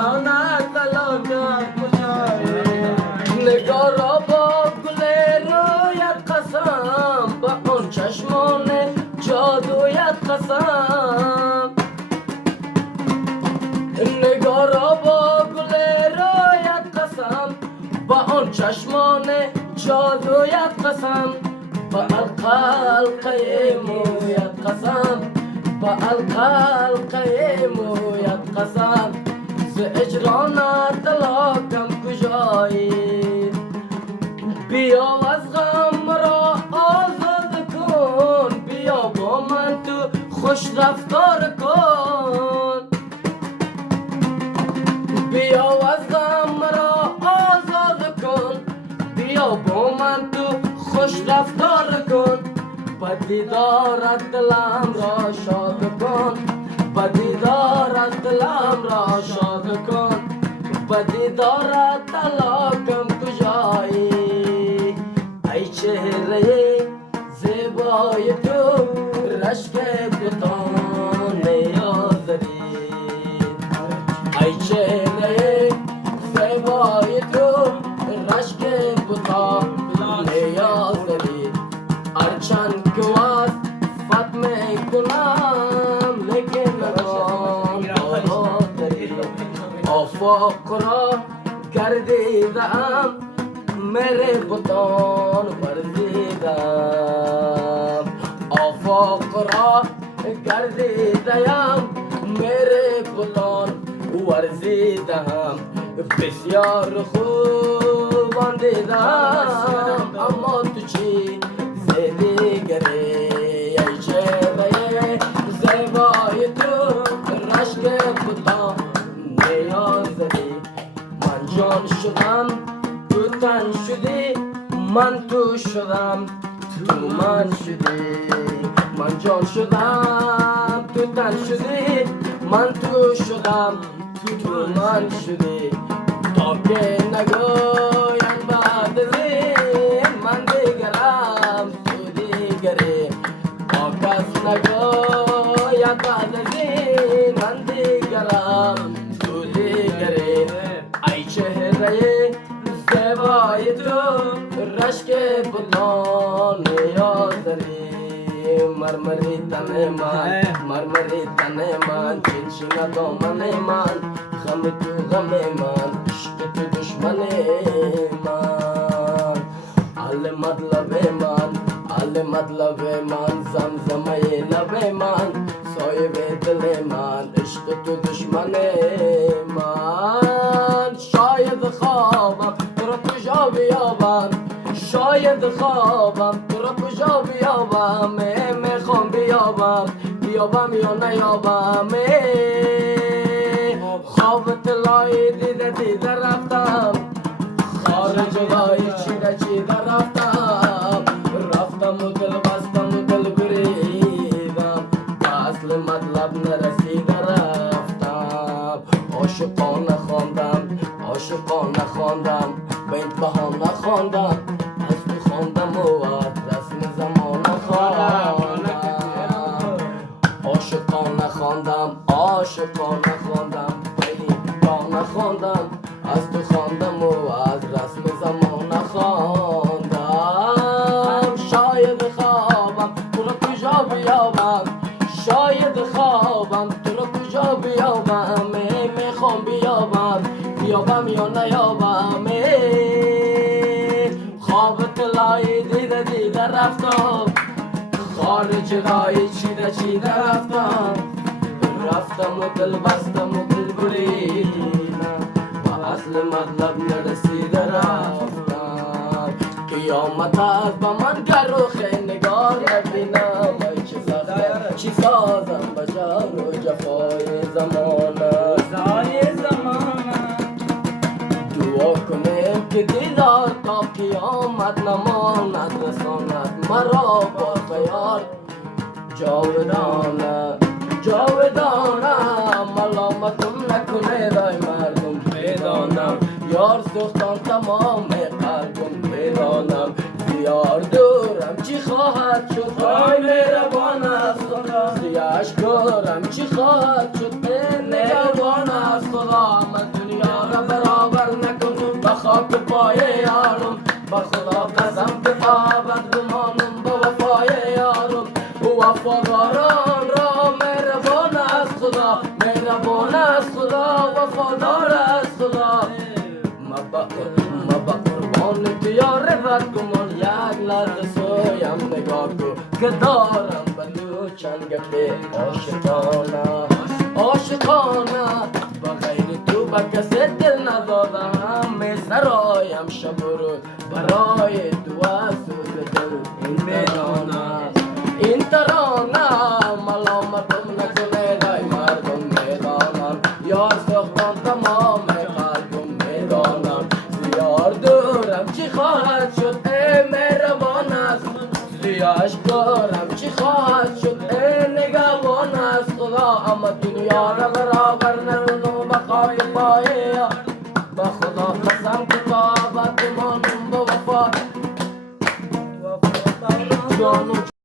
هجرانت علاقم کجایی نگارا با گل رویت قسم با اون چشمان جادویت قسم نگارا با گل رویت قسم با اون چشمان جادویت قسم با القلقه مویت قسم با القلقه مویت قسم ز اجرانت علاقم کجایی بیا از غم را آزاد کن بیا با من تو خوش رفتار کن بیا از غم را آزاد کن بیا با من تو خوش رفتار کن با دیدارت دلم را شاد کن با دیدارت دلم را شاد کن با دیدارت علاقم کجایی ای چهره زیبای تو رشک بتان نیازدی ای چهره زیبای تو رشک بتان نیازدی هرچند که وصفت میکنم لیکن ندان داری آفاق را گردیدم میره بطان ورزیدم آفاق را گردیدم میره بطان ورزیدم بسیار خوب دیدم اما تو چی دیگری ای چهره زیبای تو رشک بطان نیازدی من جان شدم تو تن شدی من تو شدم تو من شدی من جان شدم تو تن شدی من تو شدم تو من شدی تا که نگویم بعد از این من دیگرم تو دیگری تا کس نگوید بعد از این من دیگرم تو دیگری ای چهره زیبای تو رشک بطان نیازداری مرمری تن من چنشینا دامن من غم تو غم من عشق تو دشمن من ال مطلب من زمزمه لب من صاحب دل من عشق تو دشمن من شاید خوابم تو را کجا بیابم شاید خوابم تو را کجا بیابم میخوام بیابم یا نیابم خواب طلایی دیده رفتم خارج وای چیده رفتم و دل بستم و دل بریدم اصل مطلب نرسیده رفتم عاشقانه خواندم به این بهانه خواندم از تو خواندم و از رسم زمانه خواندم عاشقانه خواندم به این بهانه خواندم از تو خواندم و از رسم زمانه خواندم شاید خوابم تو را کجا بیابم شاید خوابم تو را کجا بیابم میخوام بیابم یا نیابم خواب طلایی دیده رفتم خارج رای چیده رفتم و دل بستم و دل بریدم و اصل مطلب نرسیده رفتم قیامت از با من گر و نگار نبینم ای چی سازم بجان و جفای زمانه دعا کنیم که دیدار تا قیامت نماند رساند مرا با خیال جاودانه ملامتم نکنه دای مردم بدانم یار سوختان تمام قلبم بدانم زیار دورم چی خواهد شد آی مهربان است خدا زیاش دورم چی خواهد شد مهربان است خدا با خدا قسم که قابت گمانم با وفای یارم وفاداران را مهربان از خدا مهربان از خدا وفادار از خدا ما با قربان تو یار رد گمان یک لحظه سویم نگاه کو که دارم بلو چند گفته عاشقانه با غیر تو با کسی دل ندادم می سرایم شب و روز برای تو از سوز دل این ترانه ملامتم نکنه دای مردم میدانم یار سختان تمام قلبم میدانم زیار دورم چی خواهد شد ای مهربان است زیاش دارم چی خواهد شد ای نگهبان از خدا اما دنیا را برابر نمونم بقای پای با خدا قسم که قابت مانم با وفا جانو